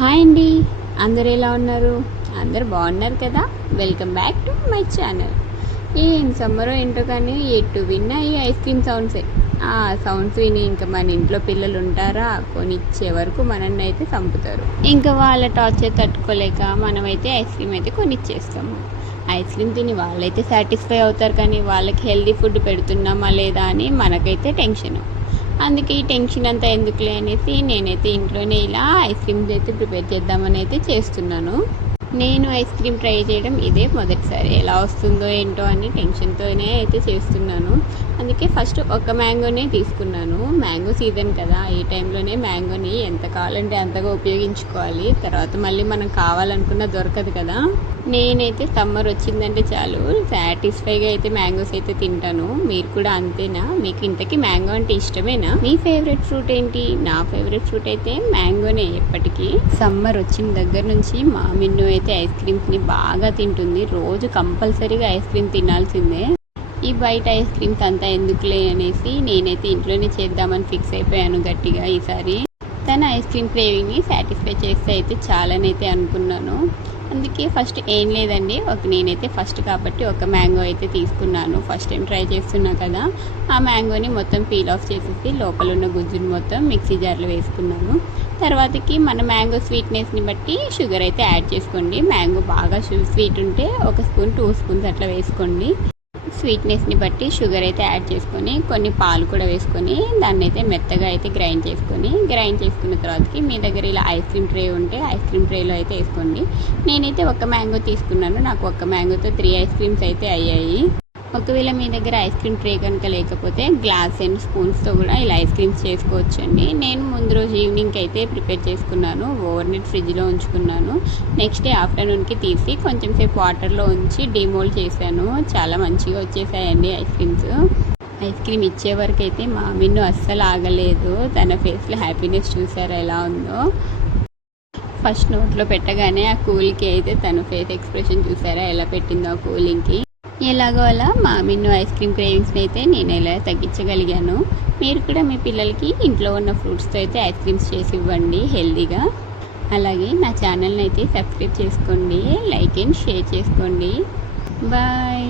Hi అండి. అందరు ఎలా ఉన్నారు? అందరు బాగున్నారు కదా? Welcome back to my channel ఏం సమ్మరో ఏంటో కానీ ఎటు విన్నా ఈ ఐస్ క్రీమ్ సౌండ్సే ఆ సౌండ్స్ విని ఇంకా మన ఇంట్లో పిల్లలు ఉంటారా? కొనిచ్చే వరకు మనల్ని అయితే చంపుతారు. ఇంకా వాళ్ళ టార్చర్ తట్టుకోలేక మనమైతే ఐస్ క్రీమ్ అయితే కొనిచ్చేస్తాము. ఐస్ క్రీమ్ తిని వాళ్ళైతే సాటిస్ఫై అవుతారు కానీ వాళ్ళకి హెల్దీ ఫుడ్ పెడుతున్నామా లేదా అని మనకైతే టెన్షన్ అందుకే ఈ టెన్షన్ అంతా ఎందుకులే అనేసి నేనైతే ఇంట్లోనే ఇలా ఐస్ క్రీమ్స్ అయితే ప్రిపేర్ చేద్దామని అయితే చేస్తున్నాను. నేను ఐస్ క్రీమ్ ట్రై చేయడం ఇదే మొదటిసారి. ఎలా వస్తుందో ఏంటో అని టెన్షన్తోనే అయితే చేస్తున్నాను. అందుకే ఫస్ట్ ఒక మ్యాంగోనే తీసుకున్నాను. మ్యాంగో సీజన్ కదా. ఈ టైంలోనే మ్యాంగోని ఎంత కావాలంటే అంతగా ఉపయోగించుకోవాలి. తర్వాత మళ్ళీ మనం కావాలనుకున్న దొరకదు కదా. నేనైతే సమ్మర్ వచ్చిందంటే చాలు. సాటిస్ఫైగా అయితే మ్యాంగోస్ అయితే తింటాను. మీరు కూడా అంతేనా? మీకు ఇంతకీ మ్యాంగో అంటే ఇష్టమేనా? మీ ఫేవరెట్ ఫ్రూట్ ఏంటి? నా ఫేవరెట్ ఫ్రూట్ అయితే మ్యాంగోనే ఎప్పటికీ. సమ్మర్ వచ్చిన దగ్గర నుంచి మా మిన్ను అయితే ఐస్ క్రీమ్స్ని బాగా తింటుంది. రోజు కంపల్సరీగా ఐస్ క్రీమ్ తినాల్సిందే. ఈ బయట ఐస్ క్రీమ్స్ అంతా ఎందుకులే అనేసి నేనైతే ఇంట్లోనే చేద్దామని ఫిక్స్ అయిపోయాను గట్టిగా ఈసారి. నా ఐస్ క్రీమ్ క్రేవింగ్ని సాటిస్ఫై చేస్తే అయితే చాలానైతే అనుకున్నాను. అందుకే ఫస్ట్ ఏం లేదండి ఒక నేనైతే ఫస్ట్ కాబట్టి ఒక మ్యాంగో అయితే తీసుకున్నాను. ఫస్ట్ టైం ట్రై చేస్తున్నా కదా ఆ మ్యాంగోని మొత్తం పీల్ ఆఫ్ చేసేసి లోపల ఉన్న గుజ్జుని మొత్తం మిక్సీ జార్లో వేసుకున్నాను. తర్వాతకి మన మ్యాంగో స్వీట్నెస్ని బట్టి షుగర్ అయితే యాడ్ చేసుకోండి. మ్యాంగో బాగా స్వీట్ ఉంటే ఒక స్పూన్ టూ స్పూన్స్ అట్లా వేసుకోండి. స్వీట్నెస్ని బట్టి షుగర్ అయితే యాడ్ చేసుకొని కొన్ని పాలు కూడా వేసుకొని దాన్ని అయితే మెత్తగా అయితే గ్రైండ్ చేసుకొని గ్రైండ్ చేసుకున్న తర్వాతకి మీ దగ్గర ఇలా ఐస్ క్రీమ్ ట్రే ఉంటే ఐస్ క్రీమ్ ట్రేలో అయితే వేసుకోండి. నేనైతే ఒక మ్యాంగో తీసుకున్నాను. నాకు ఒక మ్యాంగోతో త్రీ ఐస్ క్రీమ్స్ అయితే అయ్యాయి. ఒకవేళ మీ దగ్గర ఐస్ క్రీమ్ ట్రే కనుక లేకపోతే గ్లాస్ అండ్ స్పూన్స్తో కూడా ఇలా ఐస్ క్రీమ్స్ చేసుకోవచ్చండి. నేను ముందు రోజు ఈవినింగ్కి అయితే ప్రిపేర్ చేసుకున్నాను. ఓవర్ నైట్ ఫ్రిడ్జ్లో ఉంచుకున్నాను. నెక్స్ట్ డే ఆఫ్టర్నూన్కి తీసి కొంచెం సేపు వాటర్లో ఉంచి డిమోల్డ్ చేశాను. చాలా మంచిగా వచ్చేసాయండి ఐస్ క్రీమ్స్. ఐస్ క్రీమ్ ఇచ్చే వరకు అయితే మా మిన్ను అస్సలు ఆగలేదు. తన ఫేస్లో హ్యాపీనెస్ చూసారా ఎలా ఉందో. ఫస్ట్ నోట్లో పెట్టగానే ఆ కూల్కి అయితే తన ఫేస్ ఎక్స్ప్రెషన్ చూసారా ఎలా పెట్టిందో ఆ కూలింగ్కి. ఎలాగో అలా మా మిన్ను ఐస్ క్రీమ్ క్రేవింగ్స్ని అయితే నేను ఎలా తగ్గించగలిగాను? మీరు కూడా మీ పిల్లలకి ఇంట్లో ఉన్న ఫ్రూట్స్తో అయితే ఐస్ క్రీమ్స్ చేసి ఇవ్వండి హెల్దీగా. అలాగే నా ఛానల్ని అయితే సబ్స్క్రైబ్ చేసుకోండి లైక్ అండ్ షేర్ చేసుకోండి. బాయ్.